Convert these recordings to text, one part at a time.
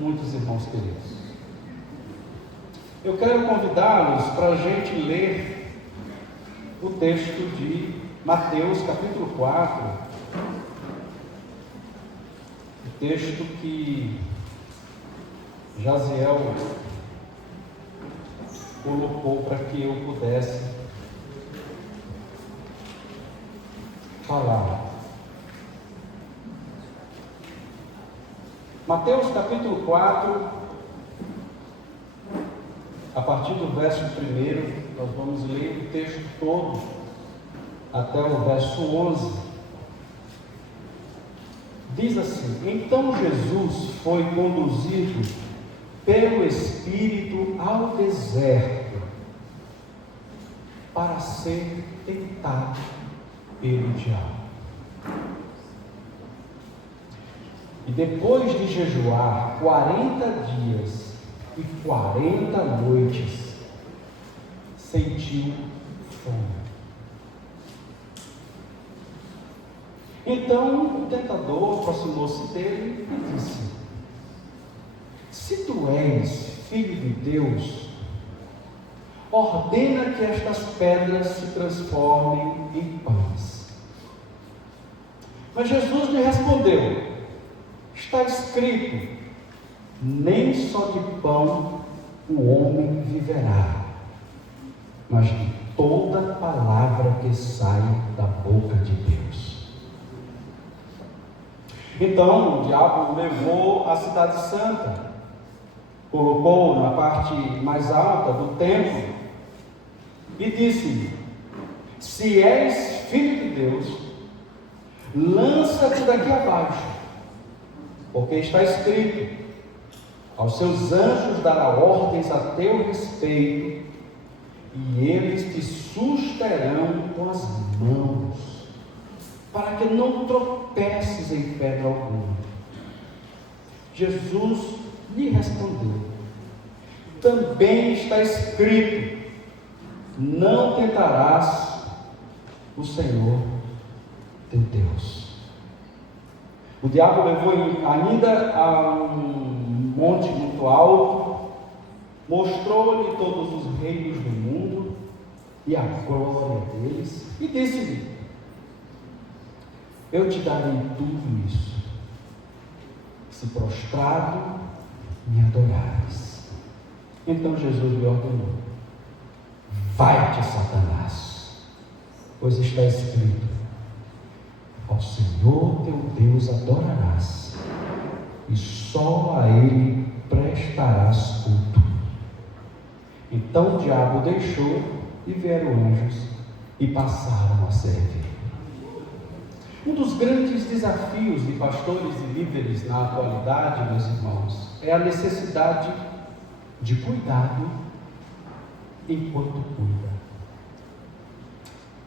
muitos irmãos queridos. Eu quero convidá-los para a gente ler o texto de Mateus capítulo 4, o texto que Jaziel colocou para que eu pudesse falar. Mateus capítulo 4, a partir do verso 1, nós vamos ler o texto todo, até o verso 11. Diz assim: Então Jesus foi conduzido pelo Espírito ao deserto, para ser tentado pelo diabo. E depois de jejuar 40 dias e 40 noites, sentiu fome. Então o tentador aproximou-se dele e disse: Se tu és filho de Deus, ordena que estas pedras se transformem em pães. Mas Jesus lhe respondeu: Está escrito, nem só de pão o homem viverá, mas de toda palavra que sai da boca de Deus. Então o diabo levou à cidade santa, colocou na parte mais alta do templo e disse-lhe: Se és filho de Deus, lança-te daqui abaixo, porque está escrito: aos seus anjos dará ordens a teu respeito, e eles te susterão com as mãos, para que não tropeces em pedra alguma. Jesus lhe respondeu: Também está escrito: não tentarás o Senhor teu Deus. O diabo levou ainda a um monte muito alto, mostrou-lhe todos os reinos do mundo e a glória deles, e disse-lhe: Eu te darei tudo isso, se prostrado me adorares. Então Jesus lhe ordenou: Vai-te, Satanás, pois está escrito: Ao Senhor teu Deus adorarás, e só a Ele prestarás culto. Então o diabo deixou, e vieram anjos, e passaram a servir. Um dos grandes desafios de pastores e líderes na atualidade, meus irmãos, é a necessidade de cuidado enquanto cuida.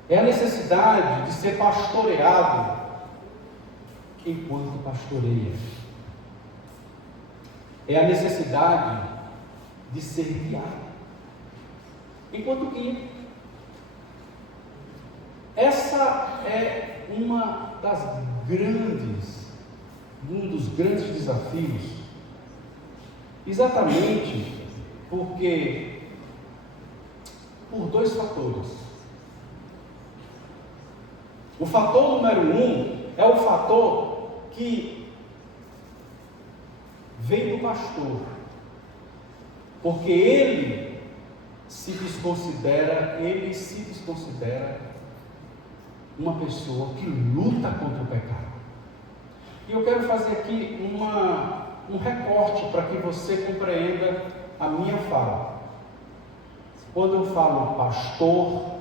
É a necessidade de ser pastoreado enquanto pastoreia. É a necessidade de ser guiado enquanto guia. Essa é um dos grandes desafios, exatamente por dois fatores. O fator número 1 é o fator que vem do pastor, porque ele se desconsidera uma pessoa que luta contra o pecado. E eu quero fazer aqui um recorte para que você compreenda a minha fala. Quando eu falo pastor,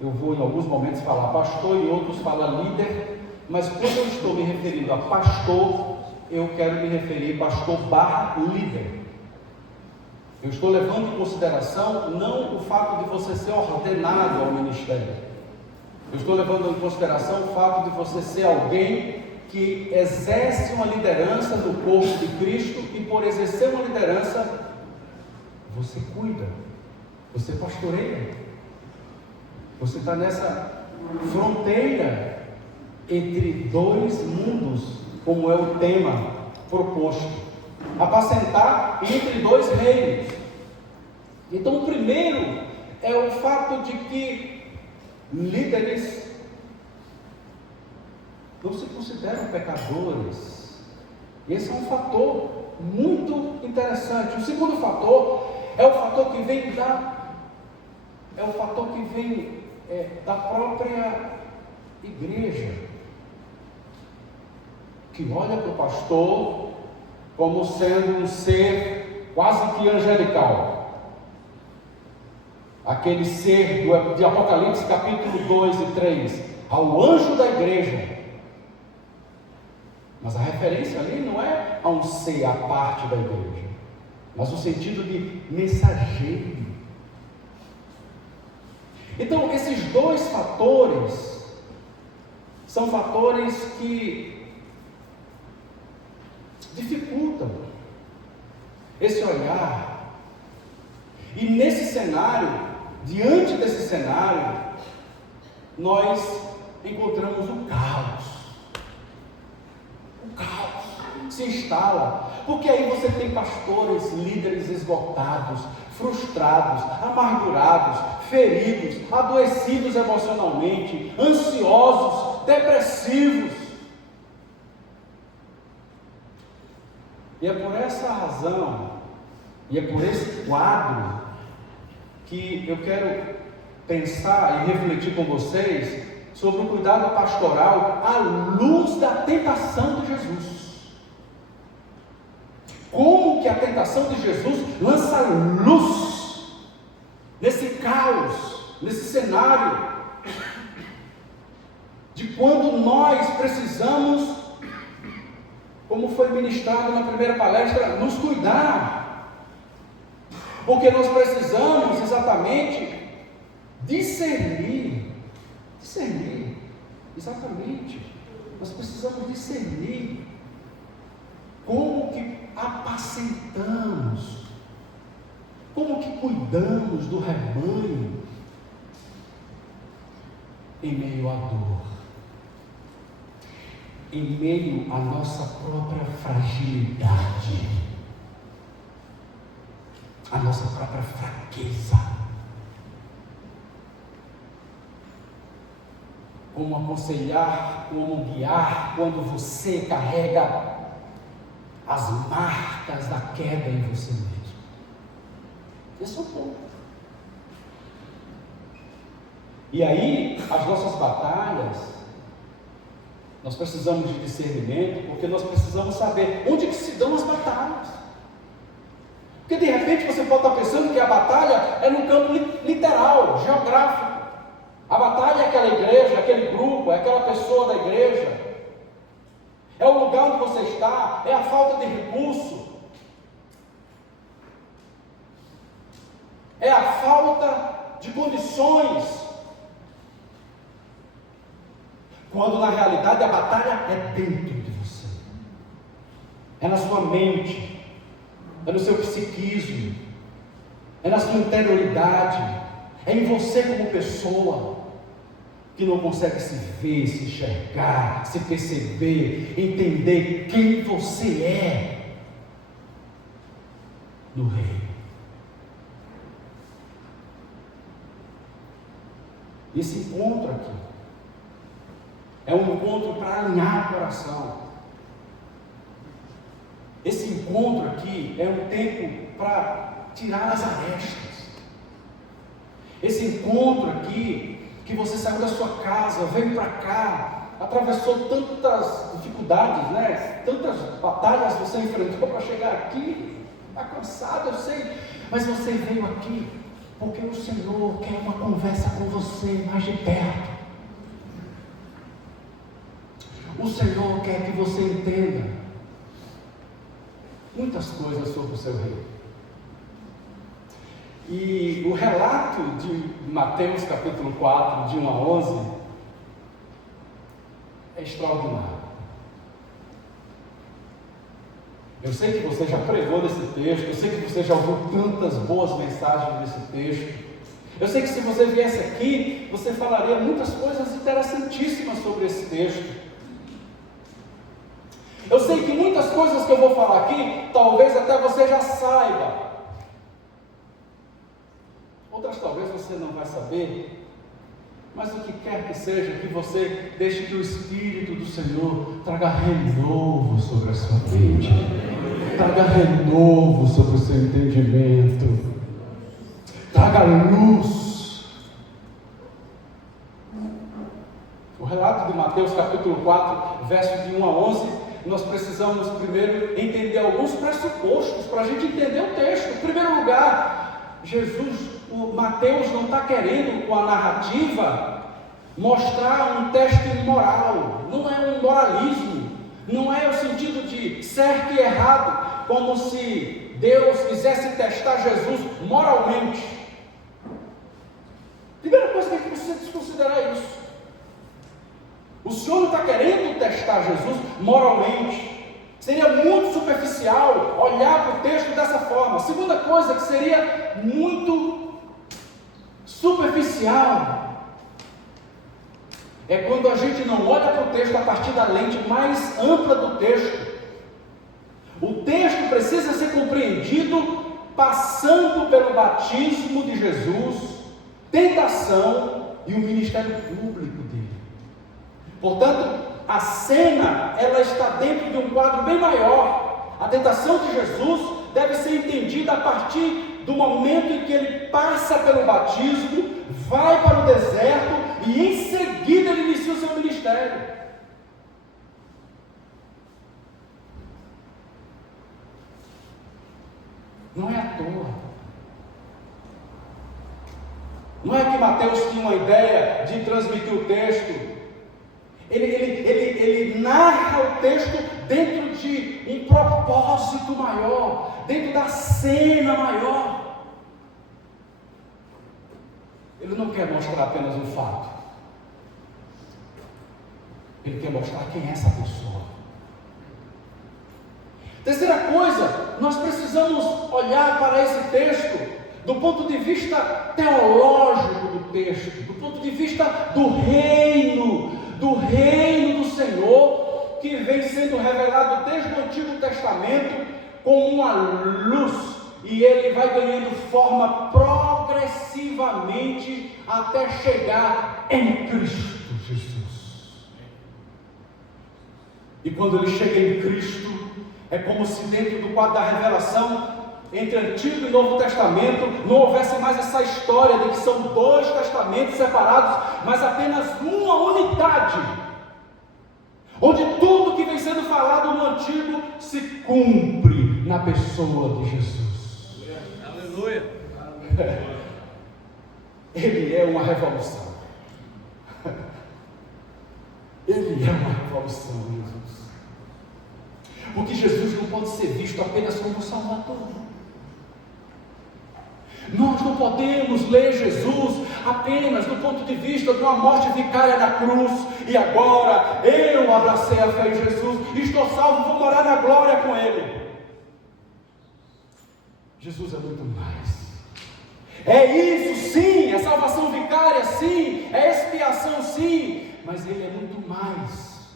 eu vou em alguns momentos falar pastor, em outros falar líder, mas quando eu estou me referindo a pastor, eu quero me referir pastor / líder. Eu estou levando em consideração não o fato de você ser ordenado ao ministério. Eu estou levando em consideração o fato de você ser alguém que exerce uma liderança no corpo de Cristo, e por exercer uma liderança, você cuida, você pastoreia, você está nessa fronteira entre dois mundos, como é o tema proposto. apacentar entre dois reinos. Então, o primeiro é o fato de que líderes não se consideram pecadores. Esse é um fator muito interessante. O segundo fator é o fator que vem da própria igreja, que olha para o pastor como sendo um ser quase que angelical. Aquele ser de Apocalipse capítulo 2 e 3, ao anjo da igreja. Mas a referência ali não é a um ser à parte da igreja, mas no sentido de mensageiro. Então, esses dois fatores são fatores que dificultam esse olhar. E nesse cenário, diante desse cenário, nós encontramos o caos. O caos se instala, porque aí você tem pastores, líderes esgotados, frustrados, amargurados, feridos, adoecidos emocionalmente, ansiosos, depressivos. E é por essa razão, e é por esse quadro, que eu quero pensar e refletir com vocês sobre o cuidado pastoral à luz da tentação de Jesus. Como que a tentação de Jesus lança luz nesse caos, nesse cenário, de quando nós precisamos, como foi ministrado na primeira palestra, nos cuidar, porque nós precisamos exatamente discernir, exatamente, nós precisamos discernir como que apacentamos, como que cuidamos do rebanho em meio à dor, em meio à nossa própria fragilidade, à nossa própria fraqueza. Como aconselhar, como guiar quando você carrega as marcas da queda em você mesmo. Esse é o ponto. E aí, as nossas batalhas, nós precisamos de discernimento, porque nós precisamos saber onde que se dão as batalhas. Porque de repente você pode estar pensando que a batalha é no campo literal, geográfico. A batalha é aquela igreja, aquele grupo, é aquela pessoa da igreja. É o lugar onde você está, é a falta de recurso. É a falta de condições. Quando na realidade a batalha é dentro de você. É na sua mente. É no seu psiquismo. É na sua interioridade. É em você como pessoa, que não consegue se ver, se enxergar, se perceber, entender quem você é no reino. Esse encontro aqui é um encontro para alinhar o coração. Esse encontro aqui é um tempo para tirar as arestas. Esse encontro aqui, que você saiu da sua casa, veio para cá, atravessou tantas dificuldades, né? Tantas batalhas você enfrentou para chegar aqui, está cansado, eu sei, mas você veio aqui porque o Senhor quer uma conversa com você mais de perto. O Senhor quer que você entenda muitas coisas sobre o seu reino. E o relato de Mateus capítulo 4, de 1 a 11, é extraordinário. Eu sei que você já pregou nesse texto, eu sei que você já ouviu tantas boas mensagens nesse texto. Eu sei que se você viesse aqui, você falaria muitas coisas interessantíssimas sobre esse texto. Eu sei que muitas coisas que eu vou falar aqui, talvez até você já saiba. Outras talvez você não vai saber. Mas o que quer que seja, que você deixe que o Espírito do Senhor traga renovo sobre a sua mente. Traga renovo sobre o seu entendimento. Traga luz. O relato de Mateus capítulo 4, versos de 1 a 11, nós precisamos primeiro entender alguns pressupostos para a gente entender o texto. Em primeiro lugar, Mateus não está querendo com a narrativa mostrar um teste moral. Não é um moralismo. Não é o sentido de certo e errado, como se Deus quisesse testar Jesus moralmente. Primeira coisa que a gente precisa desconsiderar é isso. O Senhor não está querendo testar Jesus moralmente. Seria muito superficial olhar para o texto dessa forma. Segunda coisa que seria muito superficial é quando a gente não olha para o texto a partir da lente mais ampla do texto. O texto precisa ser compreendido passando pelo batismo de Jesus, tentação e o ministério público dele. Portanto, a cena, ela está dentro de um quadro bem maior. A tentação de Jesus deve ser entendida a partir do momento em que ele passa pelo batismo, vai para o deserto e em seguida ele inicia o seu ministério. Não é à toa. Não é que Mateus tinha uma ideia de transmitir o texto. Ele narra o texto dentro de um propósito maior, dentro da cena maior. Ele não quer mostrar apenas um fato. Ele quer mostrar quem é essa pessoa. Terceira coisa, nós precisamos olhar para esse texto do ponto de vista teológico do texto, do ponto de vista do reino do Senhor, que vem sendo revelado desde o Antigo Testamento como uma luz, e ele vai ganhando forma progressivamente até chegar em Cristo Jesus. E quando ele chega em Cristo, é como se dentro do quadro da revelação, entre Antigo e Novo Testamento, não houvesse mais essa história de que são dois testamentos separados, mas apenas uma unidade, onde tudo que vem sendo falado no Antigo se cumpre na pessoa de Jesus. Aleluia! Ele é uma revolução. Ele é uma revolução, Jesus. Porque Jesus não pode ser visto apenas como Salvador. Nós não podemos ler Jesus apenas do ponto de vista de uma morte vicária na cruz, e agora eu abracei a fé em Jesus, estou salvo, vou morar na glória com Ele. Jesus é muito mais. É isso sim, é salvação vicária sim, é expiação sim, mas Ele é muito mais.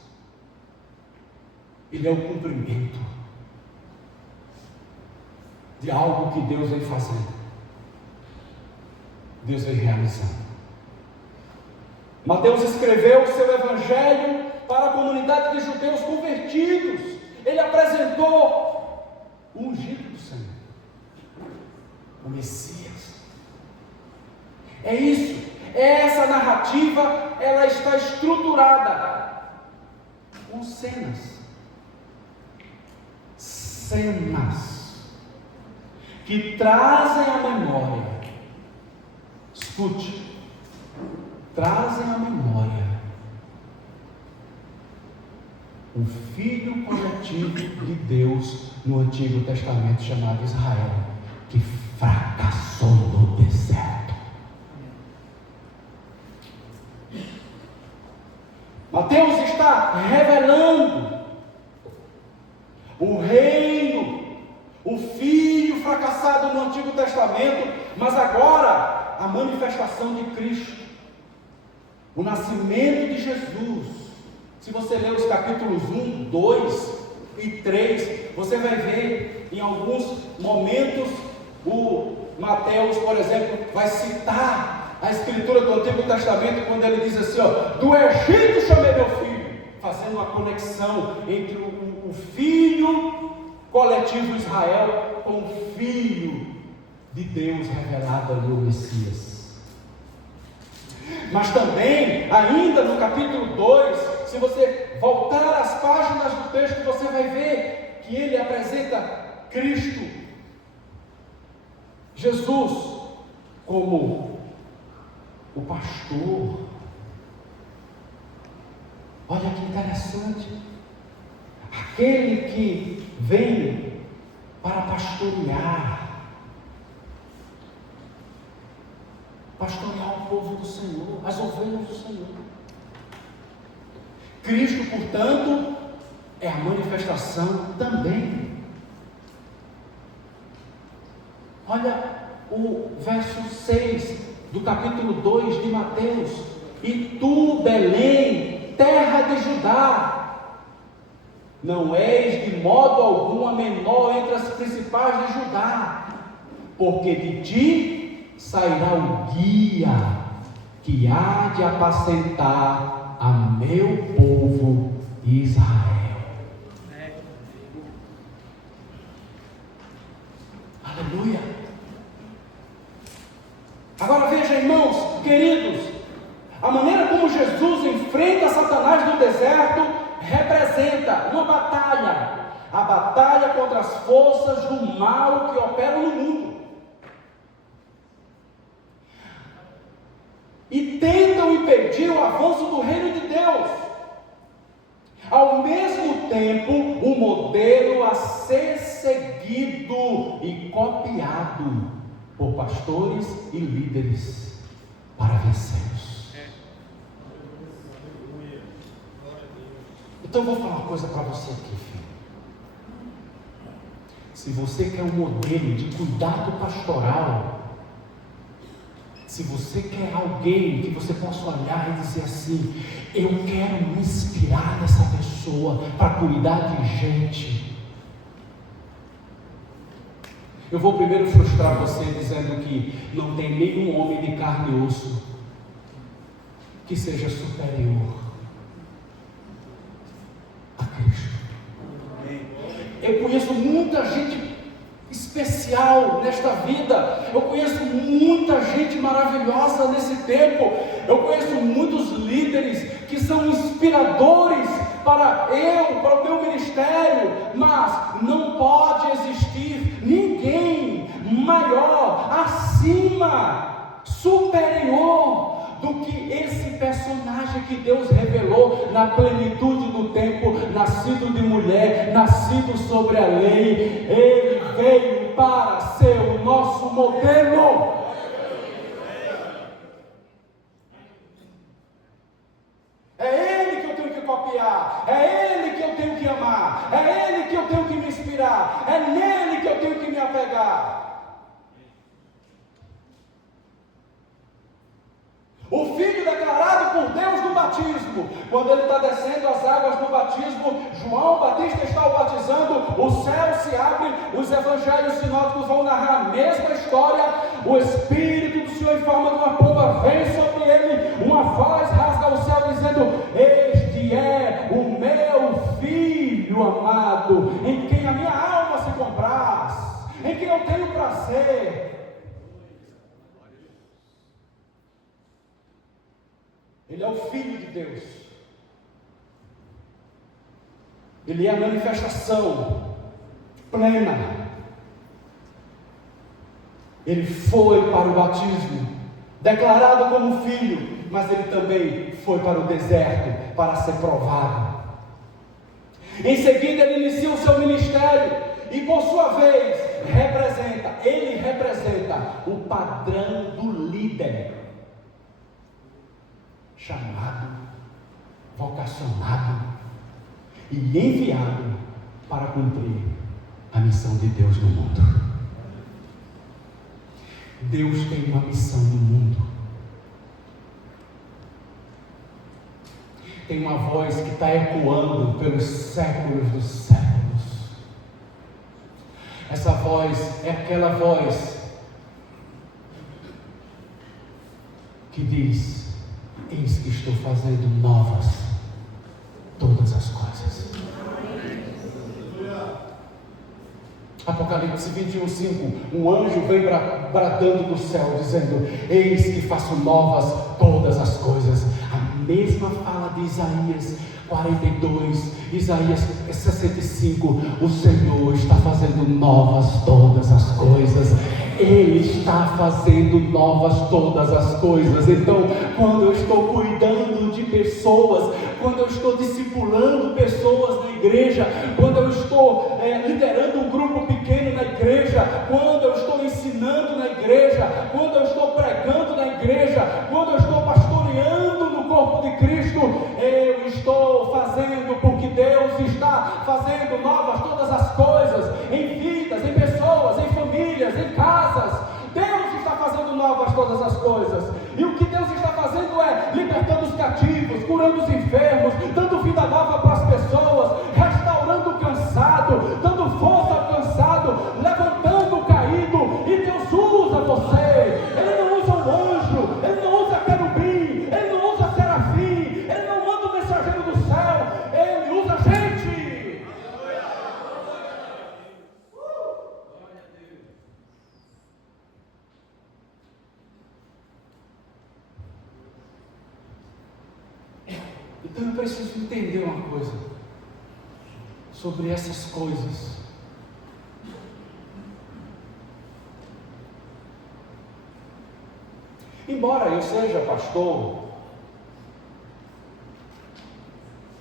Ele é o cumprimento de algo que Deus vem fazendo. Deus vem realizando. Mateus escreveu o seu evangelho para a comunidade de judeus convertidos. Ele apresentou o ungido do Senhor, o Messias. É isso. Essa narrativa, ela está estruturada com cenas que trazem à memória. Escute, trazem à memória o filho coletivo de Deus no Antigo Testamento chamado Israel, que fracassou no deserto. Mateus está revelando o reino, o filho fracassado no Antigo Testamento, mas agora a manifestação de Cristo, o nascimento de Jesus. Se você ler os capítulos 1, 2, e 3, você vai ver em alguns momentos o Mateus, por exemplo, vai citar a escritura do Antigo Testamento quando ele diz assim, do Egito chamei meu filho, fazendo uma conexão entre o filho coletivo Israel com o filho de Deus revelado ali, o Messias. Mas também, ainda no capítulo 2, se você voltar às páginas do texto, você vai ver que ele apresenta Cristo, Jesus, como o pastor. Olha que interessante, aquele que vem para pastorear o povo do Senhor, as ovelhas do Senhor. Cristo, portanto, é a manifestação também. Olha o verso 6 do capítulo 2 de Mateus: e tu, Belém, terra de Judá, não és de modo algum a menor entre as principais de Judá, porque de ti sairá o guia que há de apacentar a meu povo Israel. Aleluia. Agora veja, irmãos queridos, a maneira como Jesus enfrenta Satanás no deserto representa uma batalha, a batalha contra as forças do mal que operam no mundo e tentam impedir o avanço do reino de Deus. Ao mesmo tempo, um modelo a ser seguido e copiado por pastores e líderes para vencê-los. Então eu vou falar uma coisa para você aqui, filho. Se você quer um modelo de cuidado pastoral, se você quer alguém que você possa olhar e dizer assim, eu quero me inspirar nessa pessoa para cuidar de gente, eu vou primeiro frustrar você dizendo que não tem nenhum homem de carne e osso que seja superior a Cristo. Eu conheço muita gente especial nesta vida, eu conheço muita gente maravilhosa nesse tempo, eu conheço muitos líderes que são inspiradores para o meu ministério, mas não pode existir ninguém maior, acima, superior do que esse personagem que Deus revelou na plenitude do tempo, nascido de mulher, nascido sobre a lei. Ele veio para ser o nosso modelo. É Ele que eu tenho que copiar, é Ele que eu tenho que amar, é Ele que eu tenho que me inspirar, é nele que eu tenho que me apegar. O Filho declarado por Deus no batismo, quando ele está descendo as águas do batismo, João Batista está o batizando, o céu se abre, os evangelhos sinóticos vão narrar a mesma história, o Espírito do Senhor em forma de uma pomba vem sobre ele, uma voz rasga o céu dizendo, este é o meu Filho amado, em quem a minha alma se compraz, em quem eu tenho prazer. Ele é o Filho de Deus. Ele é a manifestação plena. Ele foi para o batismo, declarado como filho, mas ele também foi para o deserto para ser provado. Em seguida ele inicia o seu ministério e por sua vez ele representa o padrão do líder chamado, vocacionado e enviado para cumprir a missão de Deus no mundo. Deus tem uma missão no mundo. Tem uma voz que está ecoando pelos séculos dos séculos. Essa voz é aquela voz que diz: eis que estou fazendo novas todas as coisas. Apocalipse 21:5, um anjo vem bradando do céu, dizendo: eis que faço novas todas as coisas. A mesma fala de Isaías 42, Isaías 65, o Senhor está fazendo novas todas as coisas. Ele está fazendo novas todas as coisas. Então, quando eu estou cuidando de pessoas, quando eu estou discipulando pessoas na igreja, quando eu estou liderando um grupo pequeno na igreja, quando eu estou ensinando na igreja, quando eu estou pregando na igreja, quando eu estou pastoreando no corpo de Cristo, eu estou fazendo porque Deus está fazendo novas todas as coisas, em vidas, em pessoas, em famílias, em casas. Deus está fazendo novas todas as coisas. E o que Deus está fazendo é libertando os cativos, curando os enfermos, dando vida nova para as pessoas, restaurando o cansado, dando força ao cansado, levantando o caído. E Deus usa você. Ele não usa um anjo, Ele não usa querubim, Ele não usa serafim, Ele não manda o mensageiro do céu, Ele usa gente. Então eu preciso entender uma coisa sobre essas coisas. Embora eu seja pastor,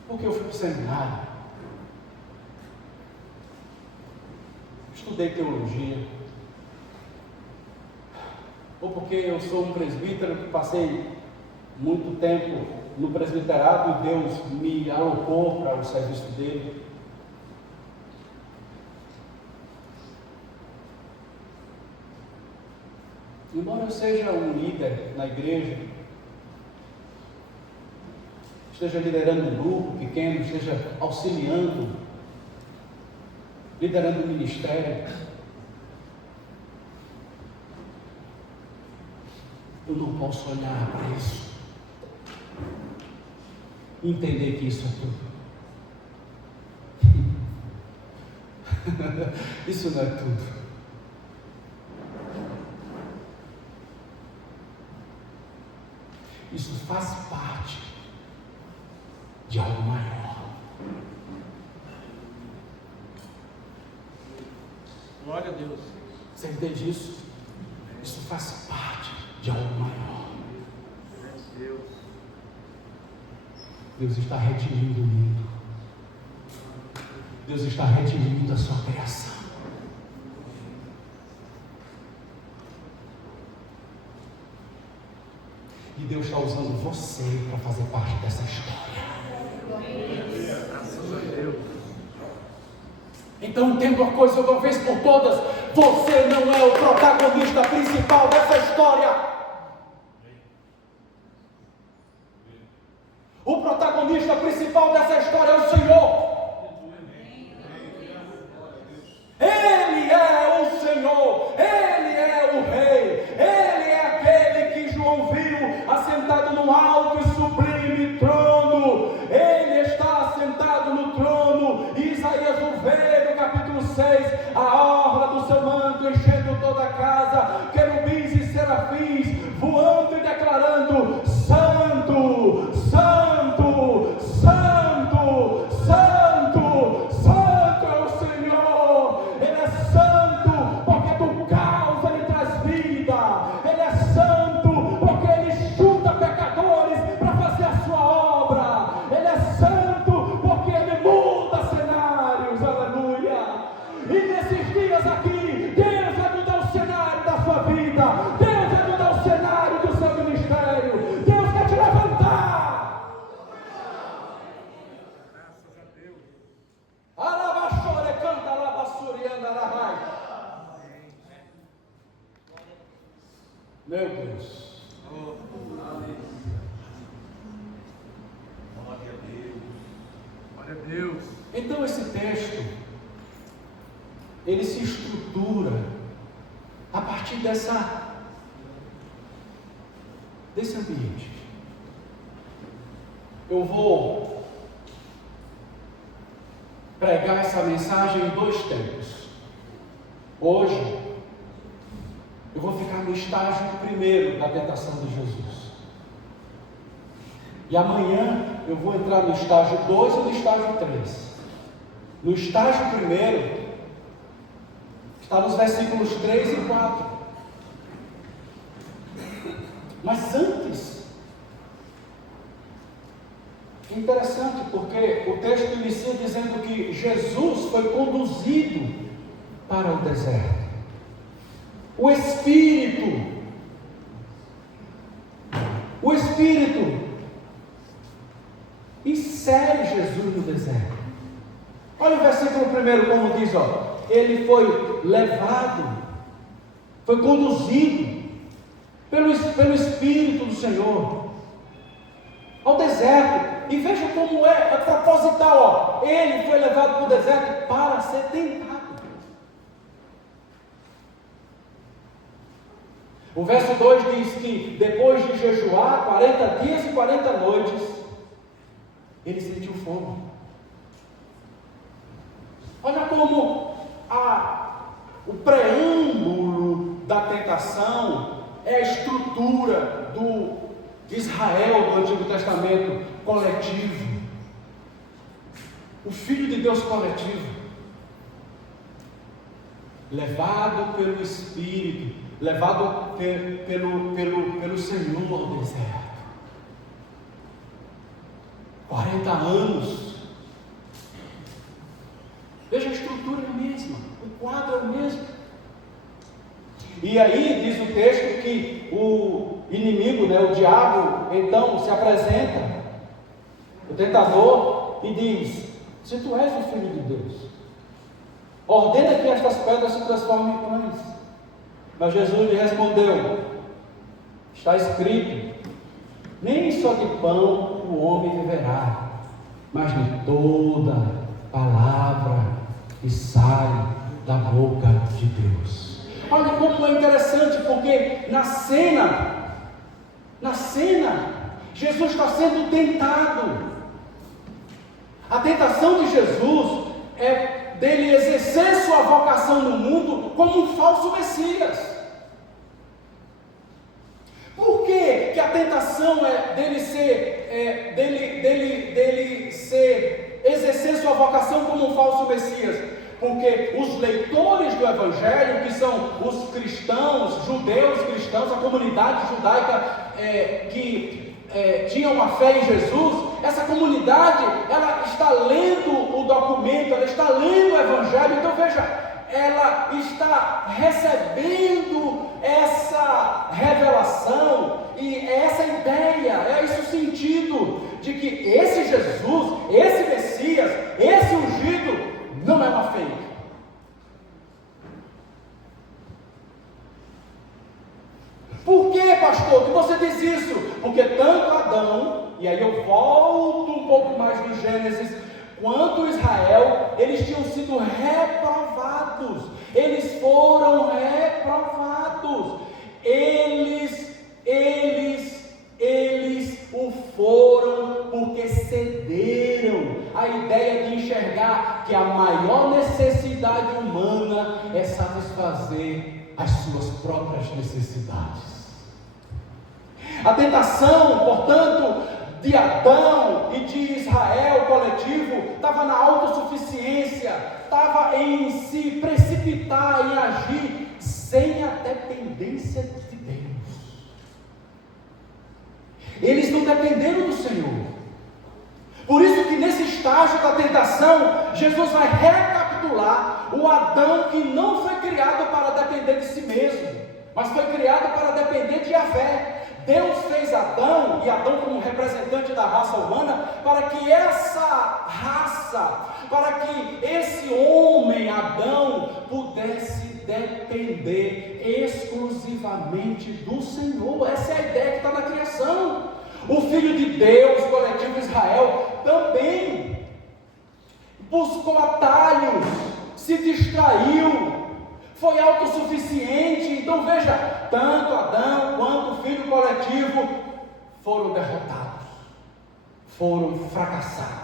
porque eu fui para o seminário, estudei teologia, ou porque eu sou um presbítero que passei muito tempo no presbiterado e Deus me alocou para o serviço dele. Embora eu seja um líder na igreja, esteja liderando um grupo pequeno, esteja auxiliando, liderando um ministério, eu não posso olhar para isso e entender que isso é tudo. Isso não é tudo. Isso faz parte de algo maior. Glória a Deus. Você entende isso? Isso faz parte de algo maior. Deus está redimindo o mundo. Deus está redimindo a sua criação. E Deus está usando você para fazer parte dessa história. Então entenda uma coisa de uma vez por todas: você não é o protagonista principal dessa história. O protagonista principal dessa história é o Senhor. Ele é o Senhor, Ele é o Rei, Ele é aquele que João viu assentado no alto e sublime trono. Ele está assentado no trono. Isaías o vê no capítulo 6, a orla do seu manto enchendo toda a casa, querubins e serafins voando e declarando: Santo, Santo, Santo, Santo, Santo é o Senhor. Ele é santo porque do caos Ele traz vida. Ele é santo porque Ele junta pecadores para fazer a sua obra. Ele é santo porque Ele muda cenários. Aleluia. E nesses dias aqui, Deus vai mudar o cenário da sua vida. Deus vai mudar o cenário do seu ministério. Deus quer te levantar. Graças a Deus. Alabaxore, canta, alabaçuri, anda, alabai. Meu Deus. Glória a Deus. Glória a Deus. Então esse texto, ele se estrutura estrutura a partir desse ambiente. Eu vou pregar essa mensagem em 2 tempos. Hoje, eu vou ficar no estágio primeiro da tentação de Jesus. E amanhã eu vou entrar no estágio 2 e no estágio 3. No estágio primeiro, está nos versículos 3 e 4. Mas antes, é interessante porque o texto inicia dizendo que Jesus foi conduzido para o deserto. O Espírito insere Jesus no deserto. Olha o versículo 1 como diz, ele foi levado, foi conduzido pelo Espírito do Senhor ao deserto. E veja como é proposital, ele foi levado para o deserto para ser tentado. O verso 2 diz que depois de jejuar 40 dias e 40 noites, ele sentiu fome. Olha como o preâmbulo da tentação é a estrutura do Israel do Antigo Testamento coletivo. O Filho de Deus coletivo, levado pelo Espírito, levado pelo Senhor ao deserto. 40 anos. Veja, a estrutura é a mesma, o quadro é o mesmo. E aí diz o texto que o inimigo, o diabo, então se apresenta, o tentador, e diz: se tu és o Filho de Deus, ordena que estas pedras se transformem em pães. Mas Jesus lhe respondeu: está escrito, nem só de pão o homem viverá, mas de toda palavra que sai da boca de Deus. Olha como é interessante, porque na cena, Jesus está sendo tentado. A tentação de Jesus é dele exercer sua vocação no mundo como um falso Messias. Por que a tentação é dele exercer sua vocação como um falso Messias? Porque os leitores do Evangelho, que são os cristãos, judeus cristãos, a comunidade judaica que tinha uma fé em Jesus, essa comunidade, ela está lendo o documento, ela está lendo o Evangelho. Então veja, ela está recebendo essa revelação, e essa ideia, é esse o sentido de que esse Jesus, esse Messias, esse ungido, não é uma fake. Por que, pastor, que você diz isso? Porque tanto Adão, e aí eu volto um pouco mais no Gênesis, quanto Israel, eles tinham sido reprovados. Eles foram reprovados. Eles o foram porque cederam à ideia de enxergar que a maior necessidade humana é satisfazer as suas próprias necessidades. A tentação, portanto, de Adão e de Israel coletivo estava na autossuficiência, estava em se precipitar, em agir sem a dependência de Deus. Eles não dependeram do Senhor. Por isso que nesse estágio da tentação, Jesus vai recapitular o Adão que não foi criado para depender de si mesmo, mas foi criado para depender de Yahvé. Deus fez Adão, e Adão como representante da raça humana, para que essa raça, para que esse homem, Adão, pudesse depender exclusivamente do Senhor. Essa é a ideia que está na criação. O Filho de Deus, coletivo Israel, também buscou atalhos, se distraiu, foi autossuficiente. Então veja, tanto Adão quanto o filho coletivo foram derrotados, foram fracassados.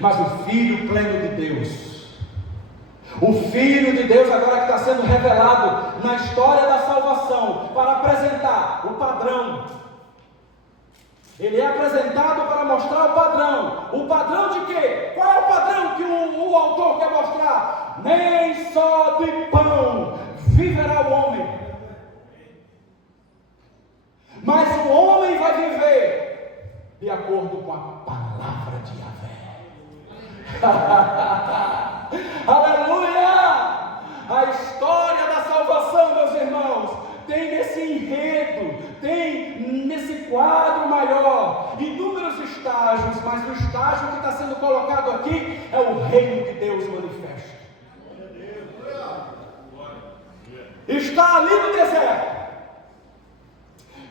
Mas o Filho pleno de Deus, o Filho de Deus agora que está sendo revelado na história da salvação, para apresentar o padrão. Ele é apresentado para mostrar o padrão. O padrão de quê? Qual é o padrão que o autor quer mostrar? Nem só de pão viverá o homem, mas o homem vai viver de acordo com a palavra de Yahvé. Aleluia! A história da salvação, meus irmãos, tem nesse enredo, tem nesse quadro maior, inúmeros estágios, mas o estágio que está sendo colocado aqui é o reino de Deus manifesto. Está ali no deserto.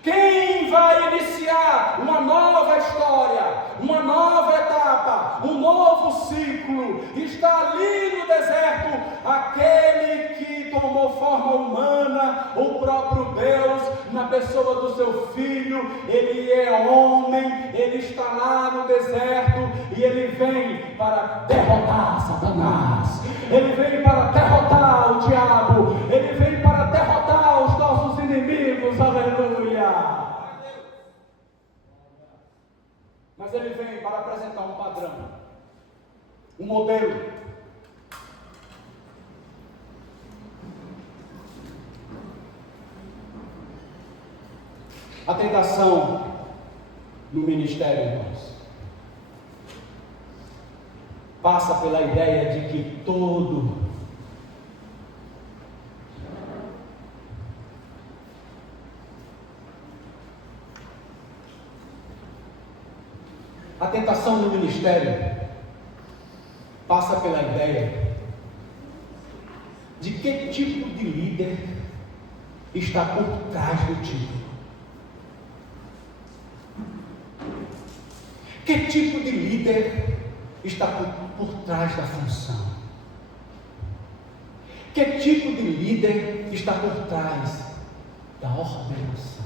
Quem vai iniciar uma nova história, uma nova etapa, um novo ciclo? Está ali no deserto aquele que tomou forma humana, o próprio Deus, na pessoa do seu Filho. Ele é homem, ele está lá no deserto e ele vem para derrotar Satanás, ele vem para derrotar o diabo, ele vem para derrotar os nossos inimigos. Aleluia! Mas ele vem para apresentar um padrão, um modelo. A tentação no ministério, irmãos, passa pela ideia de que a tentação no ministério passa pela ideia de que tipo de líder está por trás do título. Que tipo de líder está por trás da função? Que tipo de líder está por trás da ordenação?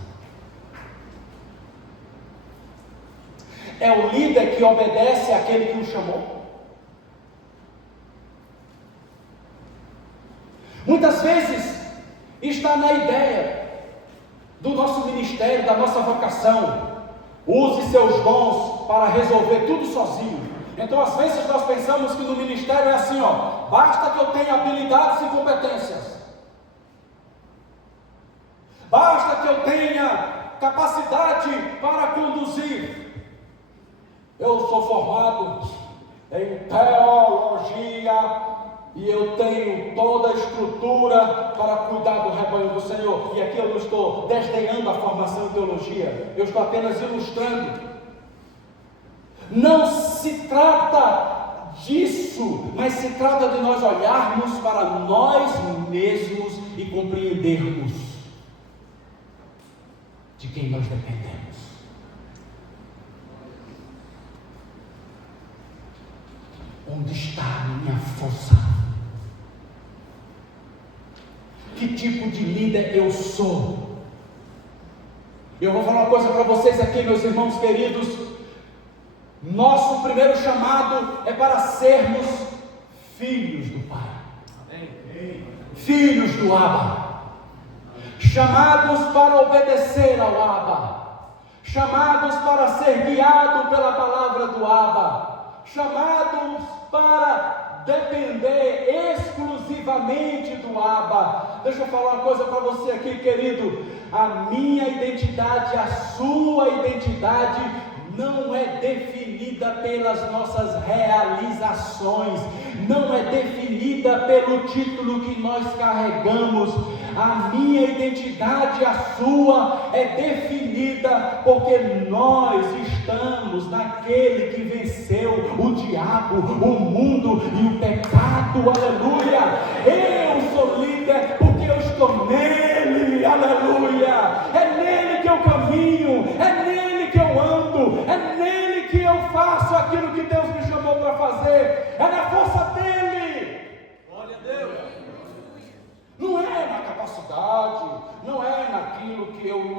É o líder que obedece àquele que o chamou? Muitas vezes está na ideia do nosso ministério, da nossa vocação. Use seus dons para resolver tudo sozinho. Então às vezes nós pensamos que no ministério é assim, basta que eu tenha habilidades e competências, basta que eu tenha capacidade para conduzir. Eu sou formado em teologia e eu tenho toda a estrutura para cuidar do rebanho do Senhor. E aqui eu não estou desdenhando a formação em teologia, eu estou apenas ilustrando. Não se trata disso, mas se trata de nós olharmos para nós mesmos e compreendermos de quem nós dependemos. Onde está a minha força? Que tipo de líder eu sou? Eu vou falar uma coisa para vocês aqui, meus irmãos queridos. Nosso primeiro chamado é para sermos filhos do Pai, filhos do Abba, chamados para obedecer ao Abba, chamados para ser guiados pela palavra do Abba, chamados para depender exclusivamente do Abba. Deixa eu falar uma coisa para você aqui, querido. A minha identidade, a sua identidade não é definida pelas nossas realizações, não é definida pelo título que nós carregamos. A minha identidade, a sua, é definida porque nós estamos naquele que venceu o diabo, o mundo e o pecado. Aleluia! Eu sou líder porque eu estou nele. Aleluia! É nele que eu caminho, é nele que eu ando, é nele que eu faço aquilo que Deus me chamou para fazer, é na força dele. Glória a Deus.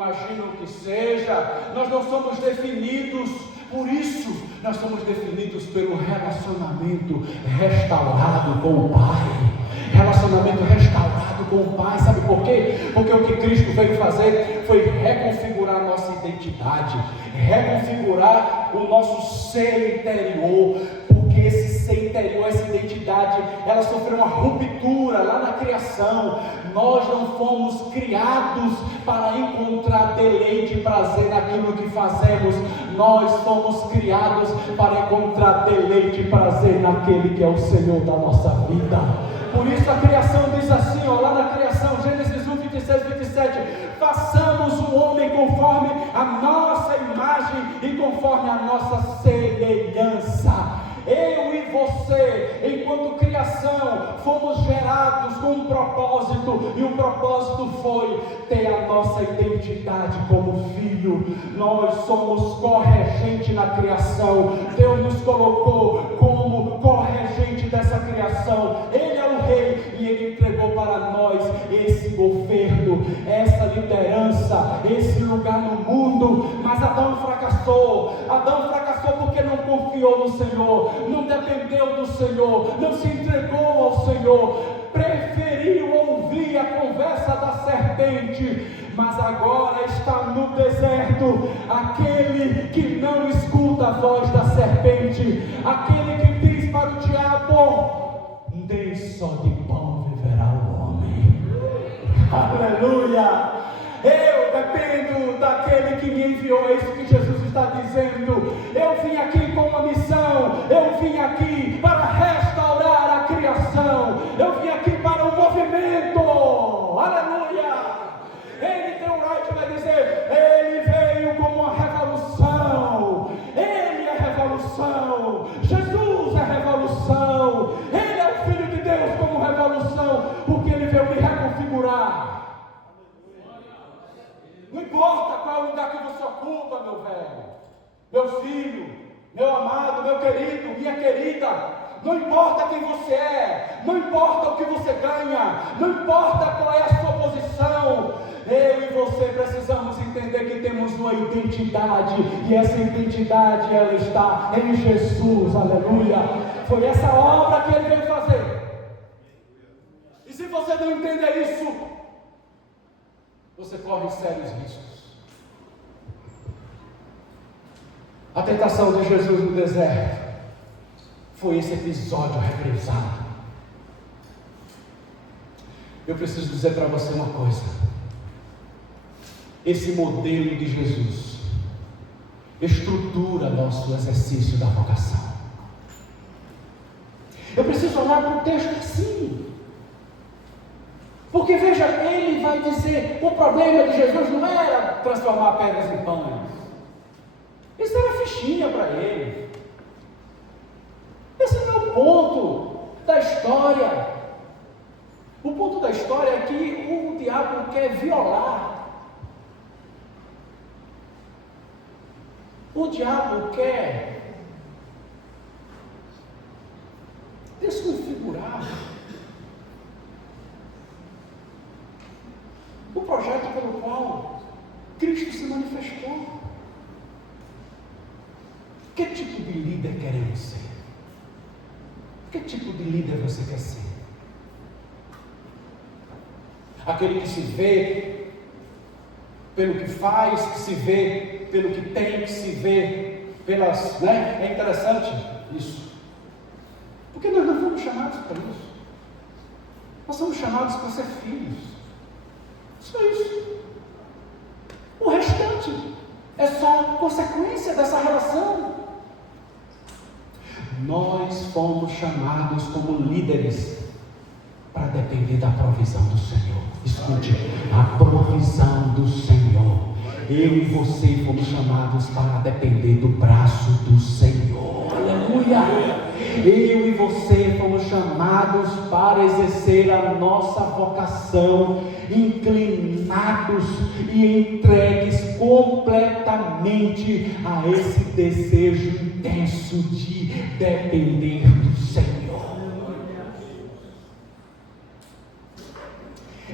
imaginam que seja. Nós não somos definidos por isso, nós somos definidos pelo relacionamento restaurado com o Pai. Relacionamento restaurado com o Pai. Sabe por quê? Porque o que Cristo veio fazer foi reconfigurar a nossa identidade, reconfigurar o nosso ser interior. Porque esse ser interior, essa identidade, ela sofreu uma ruptura lá na criação. Nós não fomos criados para encontrar deleite e prazer naquilo que fazemos. Nós fomos criados para encontrar deleite e prazer naquele que é o Senhor da nossa vida. Por isso a criação diz assim, ó, lá na criação, Gênesis 1, 26, 27, façamos o homem conforme a nossa imagem e conforme a nossa semelhança. Eu e você, enquanto criação, fomos gerados com um propósito, e o propósito foi ter a nossa identidade como filho. Nós somos corregente na criação. Deus nos colocou como corregente dessa criação. Ele é o rei e ele entregou para nós esse governo, essa liderança, esse lugar no mundo. Mas Adão fracassou porque não confiou no Senhor, não dependeu do Senhor, não se entregou ao Senhor, preferiu ouvir a conversa da serpente. Mas agora está no deserto aquele que não escuta a voz da serpente, aquele que diz para o diabo: nem só de pão viverá o homem. Aleluia! Eu dependo daquele que me enviou. É isso que Jesus está dizendo. Eu vim aqui com uma missão. Eu vim aqui para restaurar a criação. Eu vim aqui para um movimento. Aleluia! N.T. Wright vai dizer: ele veio como uma revolução. Ele é revolução. Jesus é revolução. Ele é o Filho de Deus como revolução, porque ele veio me reconfigurar. Não importa qual é o lugar que você ocupa, meu velho, meu filho, meu amado, meu querido, minha querida. Não importa quem você é, não importa o que você ganha, não importa qual é a sua posição. Eu e você precisamos entender que temos uma identidade, e essa identidade ela está em Jesus. Aleluia! Foi essa obra que ele veio fazer. E se você não entender isso, você corre sérios riscos. A tentação de Jesus no deserto foi esse episódio reprisado. Eu preciso dizer para você uma coisa: esse modelo de Jesus estrutura nosso exercício da vocação. Eu preciso olhar para o texto assim, porque veja, ele vai dizer: o problema de Jesus não era transformar pedras em pães. Isso era fichinha para ele. Esse não é o ponto da história. O ponto da história é que o diabo quer violar. O diabo quer desconfigurar o projeto pelo qual Cristo se manifestou. Que tipo de líder queremos ser? Que tipo de líder você quer ser? Aquele que se vê pelo que faz, que se vê pelo que tem, que se vê pelas... né? É interessante isso. Porque nós não fomos chamados para isso. Nós somos chamados para ser filhos. Só isso. O restante é só consequência dessa relação. Nós fomos chamados como líderes para depender da provisão do Senhor. Escute, a provisão do Senhor. Eu e você fomos chamados para depender do braço do Senhor. Aleluia! Eu e você fomos chamados para exercer a nossa vocação, inclinados e entregues completamente a esse desejo intenso de depender do Senhor.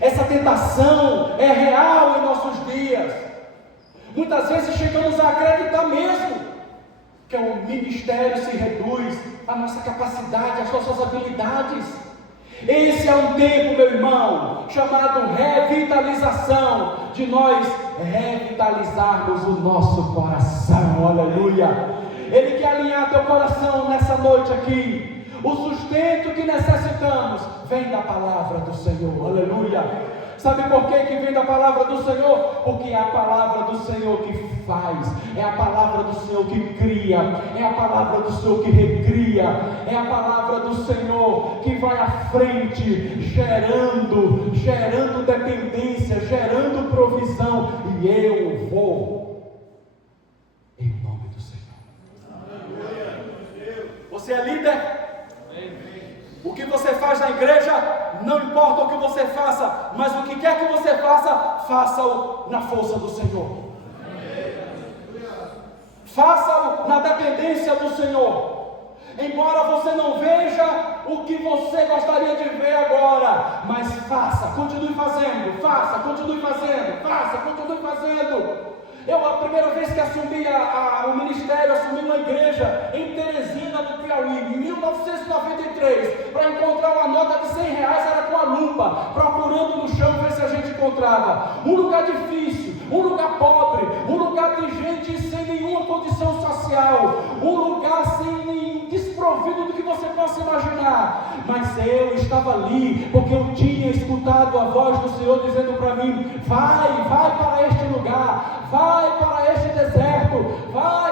Essa tentação é real em nossos dias. Muitas vezes chegamos a acreditar mesmo que o ministério se reduz à nossa capacidade, às nossas habilidades. Esse é um tempo, meu irmão, chamado revitalização, de nós revitalizarmos o nosso coração, aleluia. Ele quer alinhar teu coração nessa noite aqui. O sustento que necessitamos vem da palavra do Senhor, aleluia. Sabe por que vem da palavra do Senhor? Porque é a palavra do Senhor que faz, é a palavra do Senhor que cria, é a palavra do Senhor que recria, é a palavra do Senhor que vai à frente, gerando dependência, gerando provisão, e eu vou, em nome do Senhor. Você é líder? O que você faz na igreja, não importa o que você faça, mas o que quer que você faça, faça-o na força do Senhor. Faça-o na dependência do Senhor. Embora você não veja o que você gostaria de ver agora, mas faça, continue fazendo, faça, continue fazendo, faça, continue fazendo. Eu, a primeira vez que assumi o ministério, assumi uma igreja em Teresina, no Piauí, em 1993, para encontrar uma nota de R$100, era com a lupa, procurando no chão ver se a gente encontrava. Um lugar difícil, um lugar pobre, um lugar de gente sem nenhuma condição social, um lugar desprovido do que você possa imaginar. Mas eu estava ali, porque eu tinha escutado a voz do Senhor dizendo para mim: vai para este lugar, vai para este deserto, vai